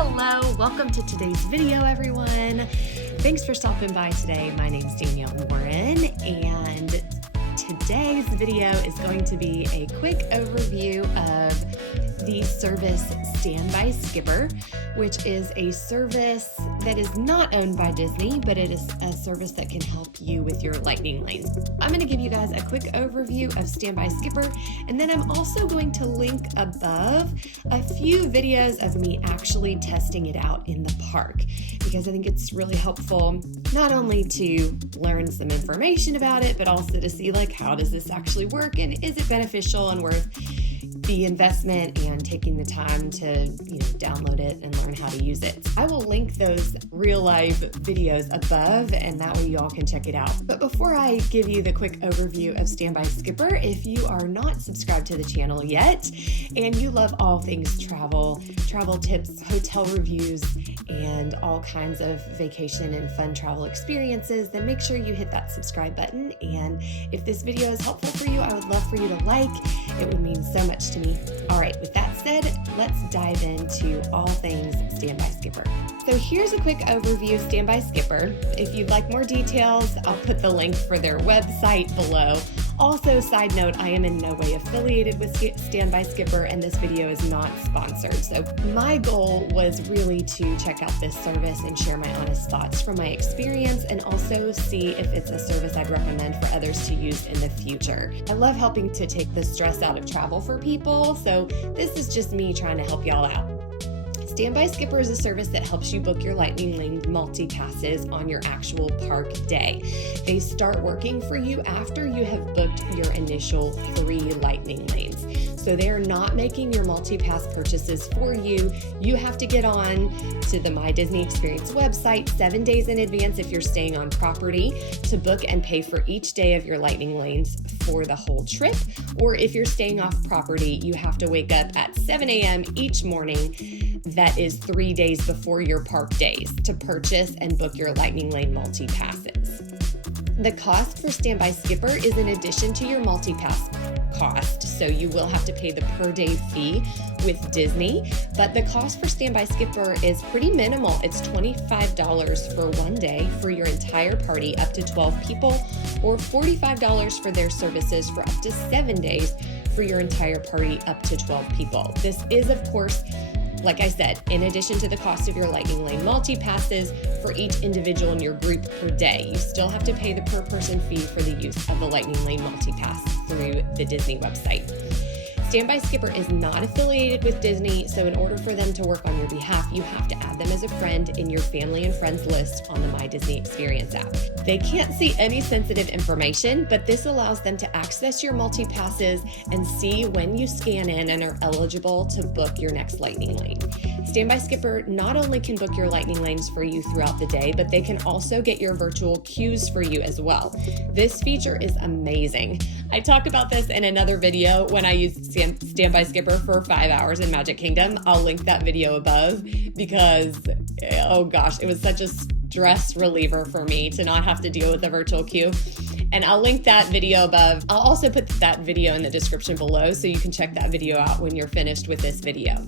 Hello, welcome to today's video, everyone. Thanks for stopping by today. My name's Danielle and today's video is going to be a quick overview of the service Standby Skipper, which is a service that is not owned by Disney, but it is a service that can help you with your Lightning Lanes. I'm going to give you guys a quick overview of Standby Skipper, and then I'm also going to link above a few videos of me actually testing it out in the park, because I think it's really helpful not only to learn some information about it, but also to see how does this actually work, and is it beneficial and worth the investment and taking the time to download it and learn how to use it. I will link those real life videos above, and that way you all can check it out. But before I give you the quick overview of Standby Skipper, if you are not subscribed to the channel yet and you love all things travel tips, hotel reviews, and all kinds of vacation and fun travel experiences, then make sure you hit that subscribe button. And if this video is helpful for you, I would love for you to like. It would mean so much to me. All right, with that said, let's dive into all things Standby Skipper. So here's a quick overview of Standby Skipper. If you'd like more details, I'll put the link for their website below. Also, side note, I am in no way affiliated with Standby Skipper, and this video is not sponsored. So my goal was really to check out this service and share my honest thoughts from my experience, and also see if it's a service I'd recommend for others to use in the future. I love helping to take the stress out of travel for people, so this is just me trying to help y'all out. Standby Skipper is a service that helps you book your Lightning Lane Multipasses on your actual park day. They start working for you after you have booked your initial 3 Lightning Lanes. So they're not making your multipass purchases for you. You have to get on to the My Disney Experience website 7 days in advance if you're staying on property to book and pay for each day of your Lightning Lanes for the whole trip. Or if you're staying off property, you have to wake up at 7 a.m. each morning. That is 3 days before your park days to purchase and book your Lightning Lane Multipasses. The cost for Standby Skipper is in addition to your multipass cost, so you will have to pay the per day fee with Disney, but the cost for Standby Skipper is pretty minimal. It's $25 for 1 day for your entire party up to 12 people, or $45 for their services for up to 7 days for your entire party up to 12 people. This is, of course, like I said, in addition to the cost of your Lightning Lane Multipasses for each individual in your group per day, you still have to pay the per person fee for the use of the Lightning Lane Multipass through the Disney website. Standby Skipper is not affiliated with Disney, so in order for them to work on your behalf, you have to add them as a friend in your family and friends list on the My Disney Experience app. They can't see any sensitive information, but this allows them to access your multipasses and see when you scan in and are eligible to book your next Lightning Lane. Standby Skipper not only can book your Lightning Lanes for you throughout the day, but they can also get your virtual queues for you as well. This feature is amazing. I talk about this in another video when I used Standby Skipper for 5 hours in Magic Kingdom. I'll link that video above because, oh gosh, it was such a stress reliever for me to not have to deal with the virtual queue. And I'll link that video above. I'll also put that video in the description below so you can check that video out when you're finished with this video.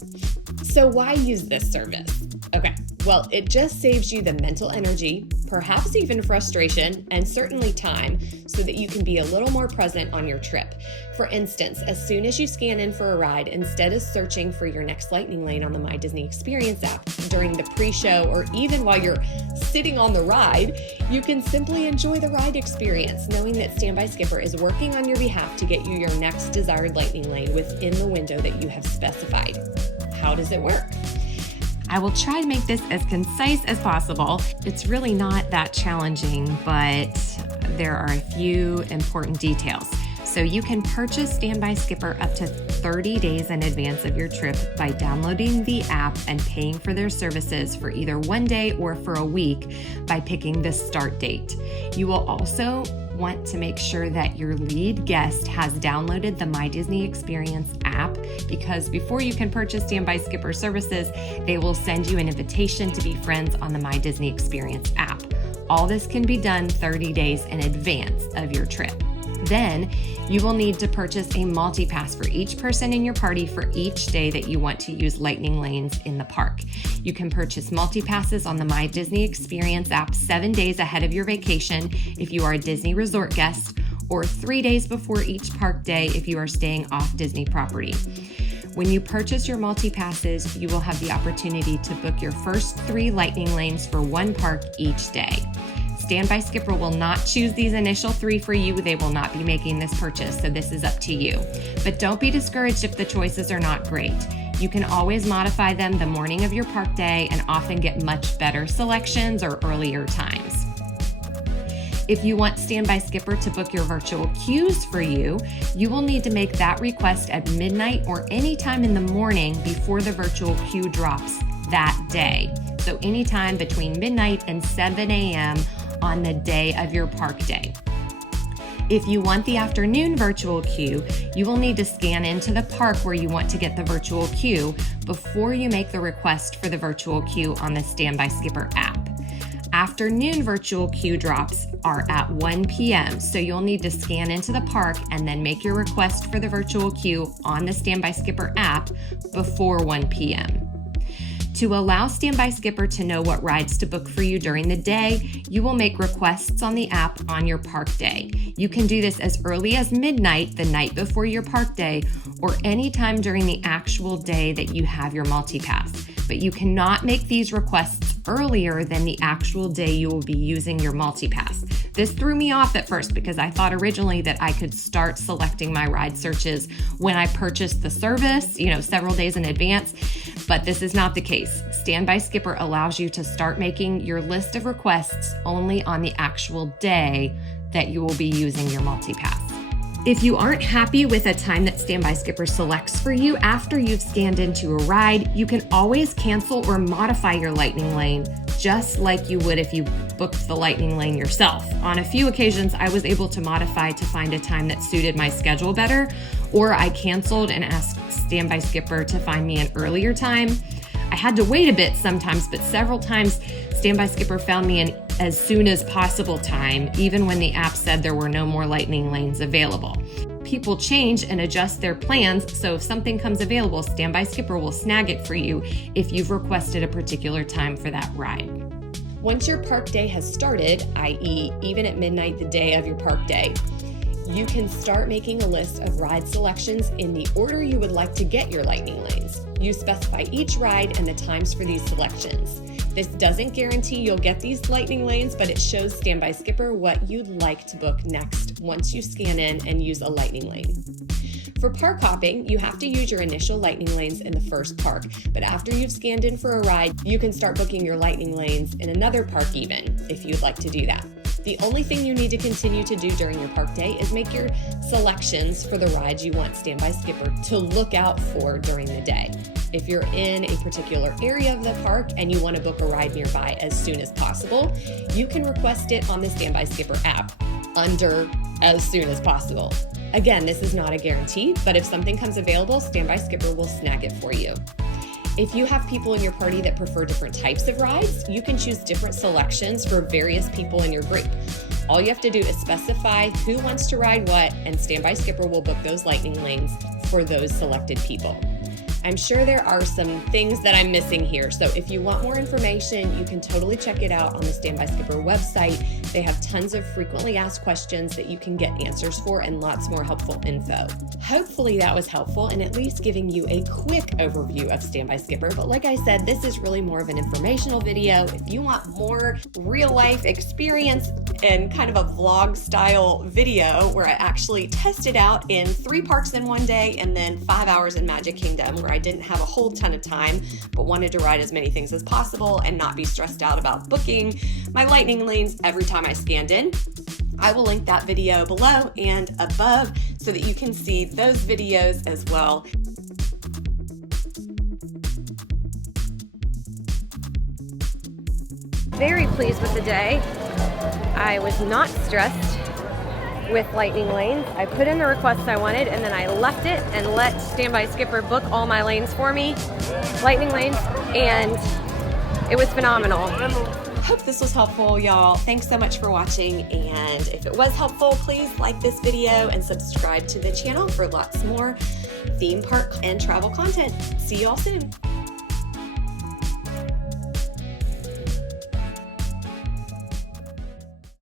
So why use this service? Okay, well, it just saves you the mental energy, perhaps even frustration, and certainly time, so that you can be a little more present on your trip. For instance, as soon as you scan in for a ride, instead of searching for your next Lightning Lane on the My Disney Experience app during the pre-show or even while you're sitting on the ride, you can simply enjoy the ride experience, knowing that Standby Skipper is working on your behalf to get you your next desired Lightning Lane within the window that you have specified. How does it work? I will try to make this as concise as possible. It's really not that challenging, but there are a few important details. So you can purchase Standby Skipper up to 30 days in advance of your trip by downloading the app and paying for their services for either 1 day or for a week by picking the start date. You will also want to make sure that your lead guest has downloaded the My Disney Experience app, because before you can purchase Standby Skipper services, they will send you an invitation to be friends on the My Disney Experience app. All this can be done 30 days in advance of your trip. Then you will need to purchase a multi-pass for each person in your party for each day that you want to use Lightning Lanes in the park. You can purchase multi-passes on the My Disney Experience app 7 days ahead of your vacation if you are a Disney Resort guest, or 3 days before each park day if you are staying off Disney property. When you purchase your multi-passes, you will have the opportunity to book your first 3 Lightning Lanes for 1 park each day. Standby Skipper will not choose these initial 3 for you. They will not be making this purchase, so this is up to you. But don't be discouraged if the choices are not great. You can always modify them the morning of your park day and often get much better selections or earlier times. If you want Standby Skipper to book your virtual queues for you, you will need to make that request at midnight or any time in the morning before the virtual queue drops that day. So anytime between midnight and 7 a.m. on the day of your park day. If you want the afternoon virtual queue, you will need to scan into the park where you want to get the virtual queue before you make the request for the virtual queue on the Standby Skipper app. Afternoon virtual queue drops are at 1 p.m., so you'll need to scan into the park and then make your request for the virtual queue on the Standby Skipper app before 1 p.m. To allow Standby Skipper to know what rides to book for you during the day, you will make requests on the app on your park day. You can do this as early as midnight the night before your park day or anytime during the actual day that you have your multi-pass. But you cannot make these requests earlier than the actual day you will be using your multi-pass. This threw me off at first because I thought originally that I could start selecting my ride searches when I purchased the service, several days in advance, but this is not the case. Standby Skipper allows you to start making your list of requests only on the actual day that you will be using your multi-pass. If you aren't happy with a time that Standby Skipper selects for you after you've scanned into a ride, you can always cancel or modify your Lightning Lane, just like you would if you booked the Lightning Lane yourself. On a few occasions, I was able to modify to find a time that suited my schedule better, or I canceled and asked Standby Skipper to find me an earlier time. I had to wait a bit sometimes, but several times Standby Skipper found me an as soon as possible time, even when the app said there were no more Lightning Lanes available. People change and adjust their plans, so if something comes available, Standby Skipper will snag it for you if you've requested a particular time for that ride. Once your park day has started, i.e. even at midnight the day of your park day, you can start making a list of ride selections in the order you would like to get your Lightning Lanes. You specify each ride and the times for these selections. This doesn't guarantee you'll get these Lightning Lanes, but it shows Standby Skipper what you'd like to book next once you scan in and use a Lightning Lane. For park hopping, you have to use your initial Lightning Lanes in the first park, but after you've scanned in for a ride, you can start booking your Lightning Lanes in another park even, if you'd like to do that. The only thing you need to continue to do during your park day is make your selections for the rides you want Standby Skipper to look out for during the day. If you're in a particular area of the park and you want to book a ride nearby as soon as possible, you can request it on the Standby Skipper app under as soon as possible. Again, this is not a guarantee, but if something comes available, Standby Skipper will snag it for you. If you have people in your party that prefer different types of rides, you can choose different selections for various people in your group. All you have to do is specify who wants to ride what, and Standby Skipper will book those Lightning Lanes for those selected people. I'm sure there are some things that I'm missing here, so if you want more information, you can totally check it out on the Standby Skipper website. They have tons of frequently asked questions that you can get answers for and lots more helpful info. Hopefully that was helpful in at least giving you a quick overview of Standby Skipper, but like I said, this is really more of an informational video. If you want more real life experience and kind of a vlog style video where I actually tested out in 3 parks in one day and then 5 hours in Magic Kingdom, where I didn't have a whole ton of time, but wanted to ride as many things as possible and not be stressed out about booking my Lightning Lanes every time I scanned in. I will link that video below and above so that you can see those videos as well. Very pleased with the day. I was not stressed with Lightning Lanes. I put in the requests I wanted and then I left it and let Standby Skipper book all my lanes for me, Lightning Lanes, and it was phenomenal. Hope this was helpful, y'all. Thanks so much for watching. And if it was helpful, please like this video and subscribe to the channel for lots more theme park and travel content. See you all soon.